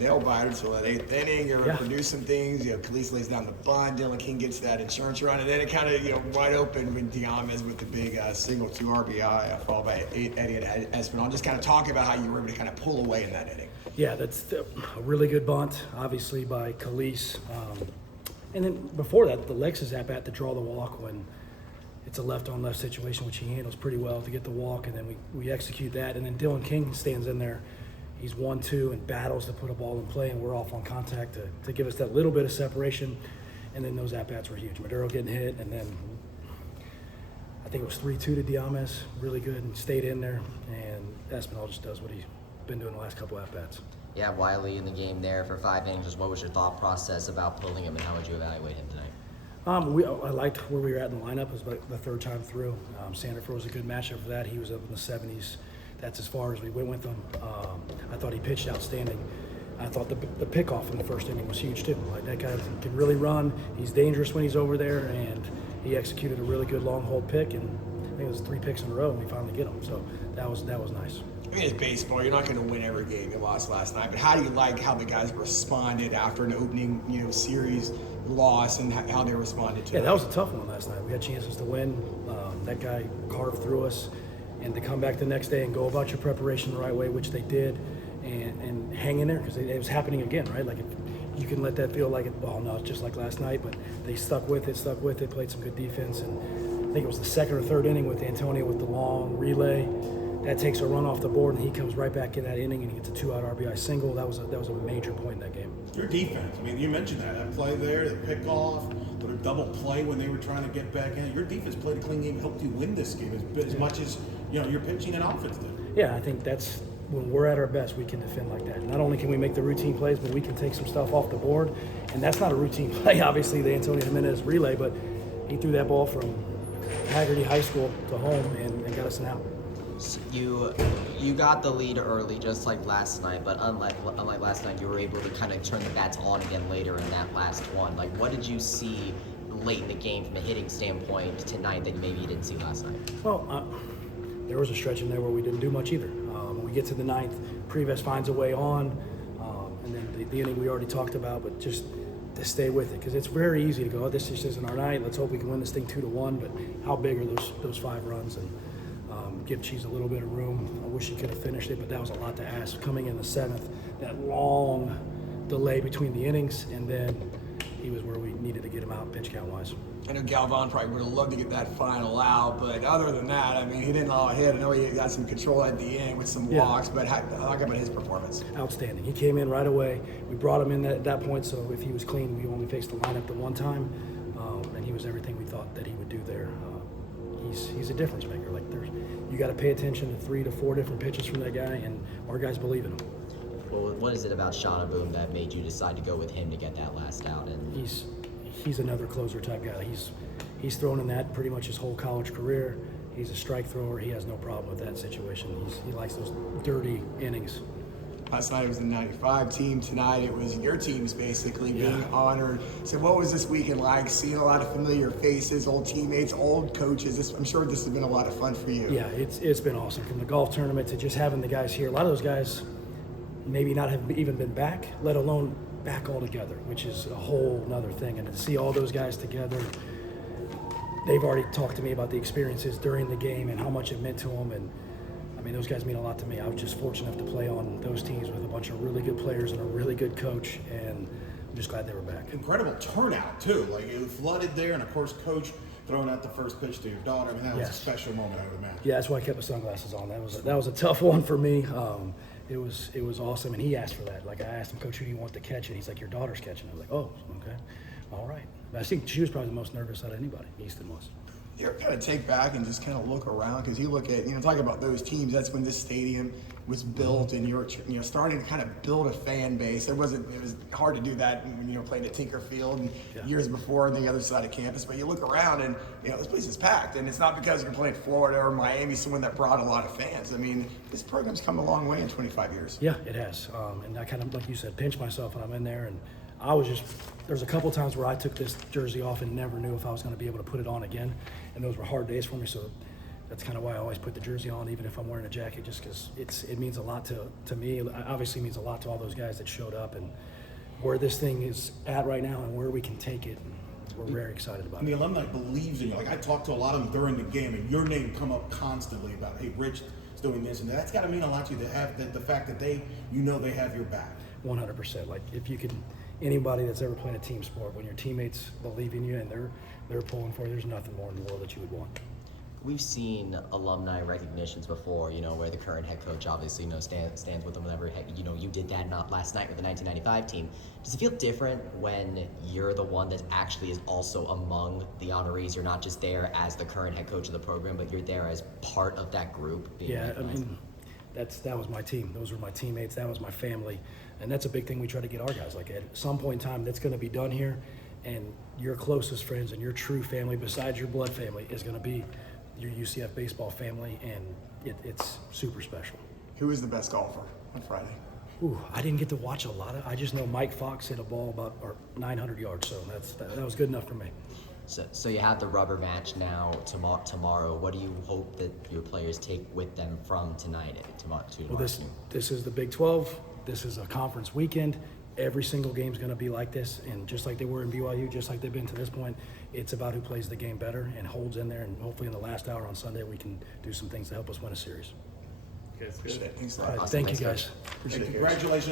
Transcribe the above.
nail biter until that 8th inning. You're producing things. Khalees lays down the bunt. Dylan King gets that insurance run, and then it kind of wide open with Diamez with the big single 2 RBI followed by Eddie and Espinal. Just kind of talking about how you were able to kind of pull away in that inning. Yeah, that's a really good bunt, obviously by Khalees. And then before that, the Lexus at-bat to draw the walk when it's a left-on-left situation, which he handles pretty well to get the walk, and then we execute that. And then Dylan King stands in there. He's 1-2 and battles to put a ball in play, and we're off on contact to give us that little bit of separation. And then those at-bats were huge. Maduro getting hit, and then I think it was 3-2 to Diamez, really good, and stayed in there. And Espinal just does what he's been doing the last couple at-bats. Yeah, Wiley in the game there for 5 innings. Just what was your thought process about pulling him, and how would you evaluate him tonight? I liked where we were at in the lineup. It was about the 3rd time through. Sandifer was a good matchup for that. He was up in the 70s. That's as far as we went with him. I thought he pitched outstanding. I thought the pickoff in the 1st inning was huge too. Like, that guy can really run. He's dangerous when he's over there, and he executed a really good long hold pick, and I think it was 3 picks in a row, and we finally get him. So that was nice. I mean, it's baseball. You're not going to win every game. You lost last night, but how do you like how the guys responded after an opening, series loss, and how they responded to it? Yeah, that was a tough one last night. We had chances to win. That guy carved through us. And to come back the next day and go about your preparation the right way, which they did, and hang in there, because it was happening again, right? Like, if you can let that feel like it, oh no, it's just like last night, but they stuck with it, played some good defense, and I think it was the 2nd or 3rd inning with Antonio with the long relay. That takes a run off the board, and he comes right back in that inning, and he gets a 2-out RBI single. That was a major point in that game. Your defense, I mean, you mentioned that play there, the pickoff, the double play when they were trying to get back in. Your defense played a clean game, helped you win this game as much as your pitching and offense did. Yeah, I think that's when we're at our best, we can defend like that. Not only can we make the routine plays, but we can take some stuff off the board, and that's not a routine play, obviously, the Antonio Jimenez relay, but he threw that ball from Haggerty High School to home and got us an out. You got the lead early, just like last night, but unlike last night, you were able to kind of turn the bats on again later in that last one. Like, what did you see late in the game from a hitting standpoint tonight that maybe you didn't see last night? Well, there was a stretch in there where we didn't do much either. When we get to the 9th, Prives finds a way on, and then the inning we already talked about, but just to stay with it, because it's very easy to go, oh, this just isn't our night, let's hope we can win this thing 2-1, but how big are those 5 runs? And give Cheese a little bit of room. I wish he could have finished it, but that was a lot to ask. Coming in the 7th, that long delay between the innings, and then he was where we needed to get him out pitch count-wise. I know Galvan probably would have loved to get that final out, but other than that, I mean, he didn't all hit. I know he got some control at the end with some walks, but how about his performance? Outstanding. He came in right away. We brought him in at that point, so if he was clean, we only faced the lineup the one time, and he was everything we thought that he would do there. He's a difference maker. Like, you got to pay attention to 3 to 4 different pitches from that guy, and our guys believe in him. Well, what is it about Shawn Boom that made you decide to go with him to get that last out? And he's another closer type guy. He's thrown in that pretty much his whole college career. He's a strike thrower. He has no problem with that situation. He likes those dirty innings. Last night it was the 95 team. Tonight it was your teams basically being honored. So what was this weekend like? Seeing a lot of familiar faces, old teammates, old coaches. I'm sure this has been a lot of fun for you. Yeah, it's been awesome. From the golf tournament to just having the guys here. A lot of those guys maybe not have even been back, let alone back all together, which is a whole nother thing. And to see all those guys together, they've already talked to me about the experiences during the game and how much it meant to them. And I mean, those guys mean a lot to me. I was just fortunate enough to play on those teams with a bunch of really good players and a really good coach, and I'm just glad they were back. Incredible turnout, too. Like, it flooded there, and, of course, Coach throwing out the first pitch to your daughter. I mean, that was a special moment, I would imagine. Yeah, that's why I kept the sunglasses on. That was a tough one for me. It was awesome, and he asked for that. Like, I asked him, Coach, who do you want to catch it? He's like, your daughter's catching it. I was like, oh, okay, all right. But I think she was probably the most nervous out of anybody. Easton was. You ever kind of take back and just kind of look around, because you look at, talking about those teams, that's when this stadium was built, and you're starting to kind of build a fan base. It was hard to do that when playing at Tinker Field and years before on the other side of campus. But you look around and this place is packed, and it's not because you're playing Florida or Miami, someone that brought a lot of fans. I mean, this program's come a long way in 25 years. Yeah, it has. And I kind of, like you said, pinch myself when I'm in there, and there's a couple times where I took this jersey off and never knew if I was going to be able to put it on again, and those were hard days for me. So That's kind of why I always put the jersey on, even if I'm wearing a jacket, just because it means a lot to me. It obviously means a lot to all those guys that showed up, and where this thing is at right now and where we can take it. We're very excited about And the it. alumni believes in you. Like, I talked to a lot of them during the game, and your name come up constantly about, hey, Rich is doing this and that. That's got to mean a lot to you, to have the fact that they have your back. 100%. Like if you can, anybody that's ever played a team sport, when your teammates believe in you and they're pulling for you, there's nothing more in the world that you would want. We've seen alumni recognitions before, where the current head coach obviously, stands with them whenever, you did that not last night with the 1995 team. Does it feel different when you're the one that actually is also among the honorees? You're not just there as the current head coach of the program, but you're there as part of that group being Yeah, I recognized? mean, that was my team. Those were my teammates. That was my family. And that's a big thing we try to get our guys. Like at some point in time, that's going to be done here. And your closest friends and your true family, besides your blood family, is going to be your UCF baseball family. And it's super special. Who is the best golfer on Friday? Ooh, I didn't get to watch a lot of. I just know Mike Fox hit a ball about 900 yards, so that was good enough for me. So you have the rubber match now tomorrow. What do you hope that your players take with them from tonight to tomorrow? Well, this is the Big 12. This is a conference weekend. Every single game is going to be like this, and just like they were in BYU, just like they've been to this point, it's about who plays the game better and holds in there. And hopefully, in the last hour on Sunday, we can do some things to help us win a series. Thanks a All lot. right, thank you, guys. Appreciate it. Congratulations.